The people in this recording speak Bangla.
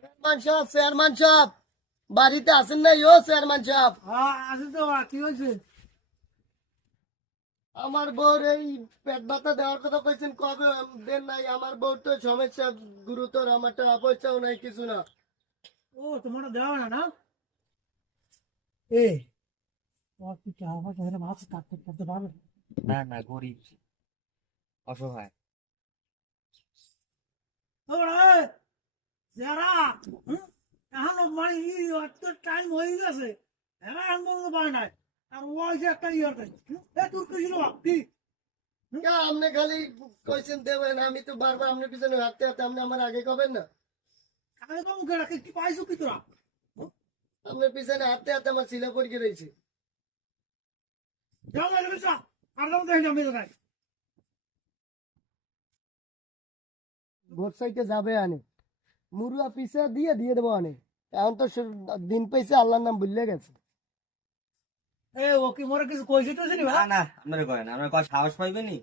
চেয়ারম্যান সাহেব চেয়ারম্যান সাহেব বাড়িতে আছেন না? ইয়ো চেয়ারম্যান সাহেব আছে তো কি হয়েছে? আমার বউর এই পেট ব্যথা দেওয়ার কথা কইছেন কবে দেন নাই? আমার বউর তো সমস্যা গুরুতর আমার টাকা পয়সাও নাই কিছু না। ও তোমার দেওয়া না না? এ তোমার কি টাকা পয়সা মাছ কাটতে করতে পারবে? না না গরিব অসহায়। যারা এখন মানে টাইম হয়ে গেছে এরা এখন বলতে পারে নাই। আর ওই যে একটা ইয়ে এ তোর কি ছিল? কি? আপনি খালি কইছেন দেবেন আমি তো বারবার আপনার পিছনে হাঁটতে হাঁটতে আপনি আমার আগে কবেন না? তো মুখে রাখে কি পাইছো কি তোরা? আপনার পিছনে হাঁটতে হাঁটতে আমার শিলা পড়ে রয়েছে যাও না বেটা আর দাম দেখে যাবে গাই ভোট সাইডে যাবে আনে। মুরুয়া পিসে দিয়ে দিয়ে দেবো আনে। এখন তো দিন পাইছে আল্লাহর নাম ভুলে গেছে। এ ও কি মোরে কিছু কইছে তো না না আপনারা না আপনার কয় সাহস পাইবেনি